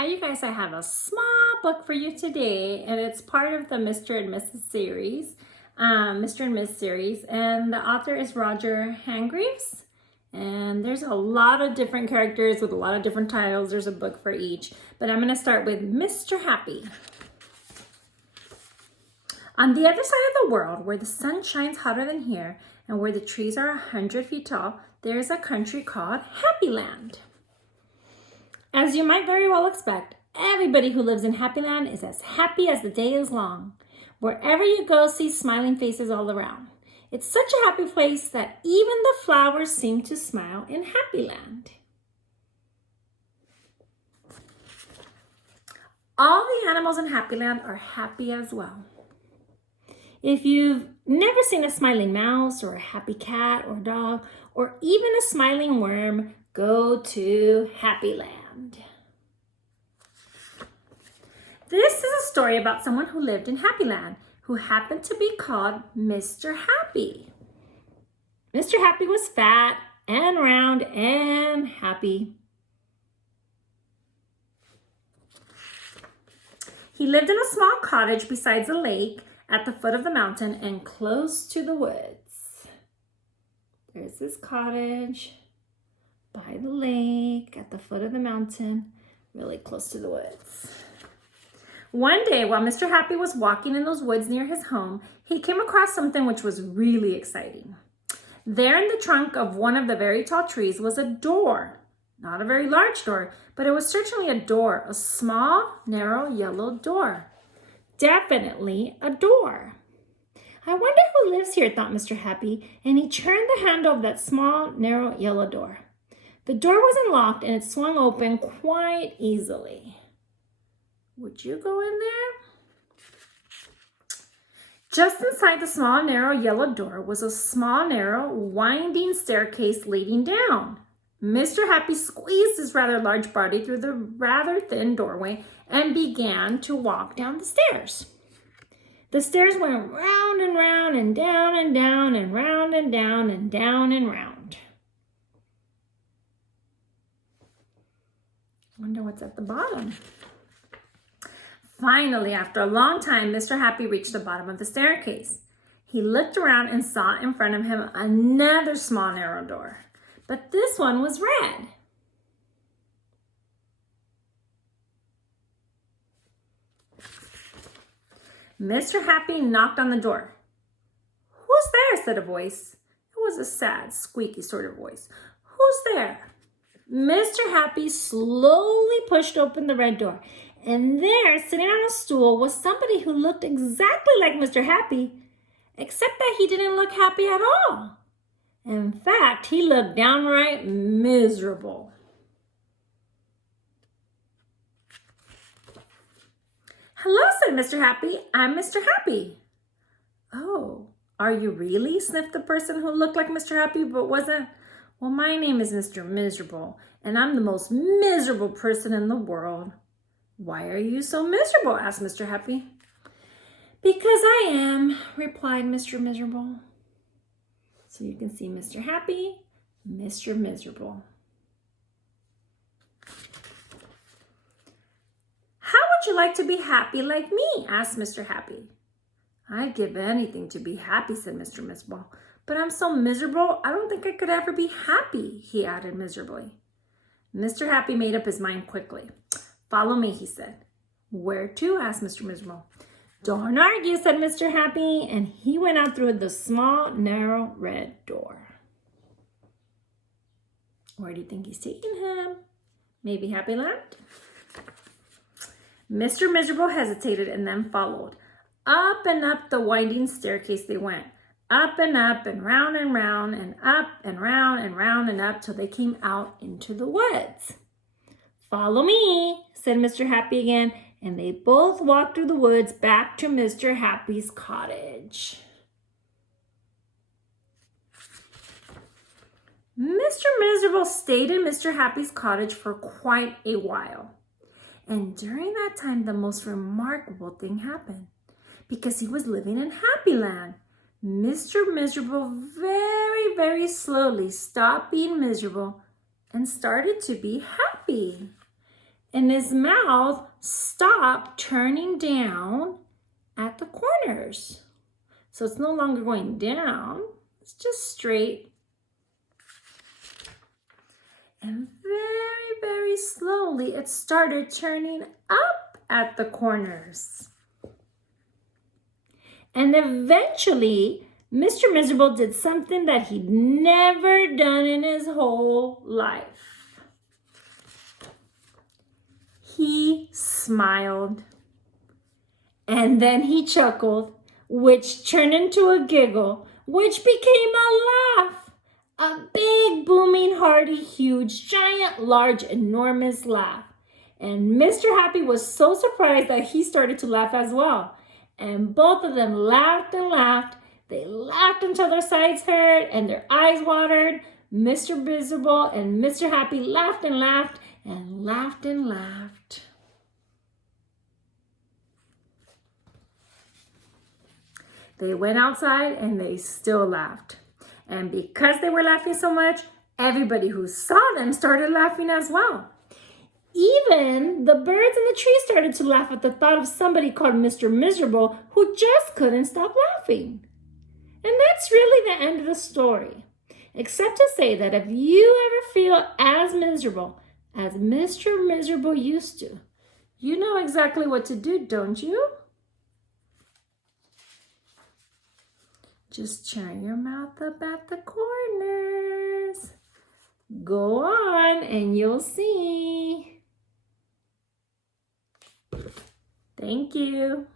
Hi, you guys. I have a small book for you today, and it's part of the Mr. and Mrs. series, Mr. and Miss series, and the author is Roger Hargreaves. And there's a lot of different characters with a lot of different titles. There's a book for each, but I'm going to start with Mr. Happy. On the other side of the world, where the sun shines hotter than here, and where the trees are 100 feet tall, there is a country called Happy Land. As you might very well expect, everybody who lives in Happy Land is as happy as the day is long. Wherever you go, see smiling faces all around. It's such a happy place that even the flowers seem to smile in Happy Land. All the animals in Happy Land are happy as well. If you've never seen a smiling mouse or a happy cat or dog or even a smiling worm, go to Happy Land. This is a story about someone who lived in Happy Land who happened to be called Mr. Happy. Mr. Happy was fat and round and happy. He lived in a small cottage beside a lake at the foot of the mountain and close to the woods. There's his cottage by the lake at the foot of the mountain, really close to the woods. One day, while Mr. Happy was walking in those woods near his home, he came across something which was really exciting. There in the trunk of one of the very tall trees was a door. Not a very large door, but it was certainly a door, a small, narrow, yellow door. Definitely a door. I wonder who lives here, thought Mr. Happy, and he turned the handle of that small, narrow, yellow door. The door wasn't locked and it swung open quite easily. Would you go in there? Just inside the small, narrow, yellow door was a small, narrow, winding staircase leading down. Mr. Happy squeezed his rather large body through the rather thin doorway and began to walk down the stairs. The stairs went round and round and down and down and round and down and down and round. Wonder what's at the bottom. Finally, after a long time, Mr. Happy reached the bottom of the staircase. He looked around and saw in front of him another small, narrow door. But this one was red. Mr. Happy knocked on the door. "Who's there?" said a voice. It was a sad, squeaky sort of voice. "Who's there?" Mr. Happy slowly pushed open the red door. And there, sitting on a stool, was somebody who looked exactly like Mr. Happy, except that he didn't look happy at all. In fact, he looked downright miserable. "Hello," said Mr. Happy. "I'm Mr. Happy." "Oh, are you really?" sniffed the person who looked like Mr. Happy but wasn't. "Well, my name is Mr. Miserable, and I'm the most miserable person in the world." "Why are you so miserable?" asked Mr. Happy. "Because I am," replied Mr. Miserable. So you can see Mr. Happy, Mr. Miserable. "How would you like to be happy like me?" asked Mr. Happy. "I'd give anything to be happy," said Mr. Miserable. "But I'm so miserable, I don't think I could ever be happy," he added miserably. Mr. Happy made up his mind quickly. "Follow me," he said. "Where to?" asked Mr. Miserable. "Don't argue," said Mr. Happy, and he went out through the small, narrow, red door. Where do you think he's taking him? Maybe Happy Land? Mr. Miserable hesitated and then followed. Up and up the winding staircase they went. Up and round and up and round and up till they came out into the woods. "Follow me," said Mr. Happy again, and they both walked through the woods back to Mr. Happy's cottage. Mr. Miserable stayed in Mr. Happy's cottage for quite a while. And during that time, the most remarkable thing happened. Because he was living in Happy Land, Mr. Miserable very, very slowly stopped being miserable and started to be happy. and his mouth stopped turning down at the corners. So it's no longer going down, it's just straight. And very, very slowly, it started turning up at the corners. And eventually, Mr. Miserable did something that he'd never done in his whole life. He smiled. And then he chuckled, which turned into a giggle, which became a laugh. A big, booming, hearty, huge, giant, large, enormous laugh. And Mr. Happy was so surprised that he started to laugh as well. And both of them laughed and laughed. They laughed until their sides hurt and their eyes watered. Mr. Miserable and Mr. Happy laughed and laughed and laughed and laughed. They went outside and they still laughed. And because they were laughing so much, everybody who saw them started laughing as well. Even the birds in the tree started to laugh at the thought of somebody called Mr. Miserable who just couldn't stop laughing. And that's really the end of the story. Except to say that if you ever feel as miserable as Mr. Miserable used to, you know exactly what to do, don't you? Just turn your mouth up at the corners. Go on and you'll see. Thank you.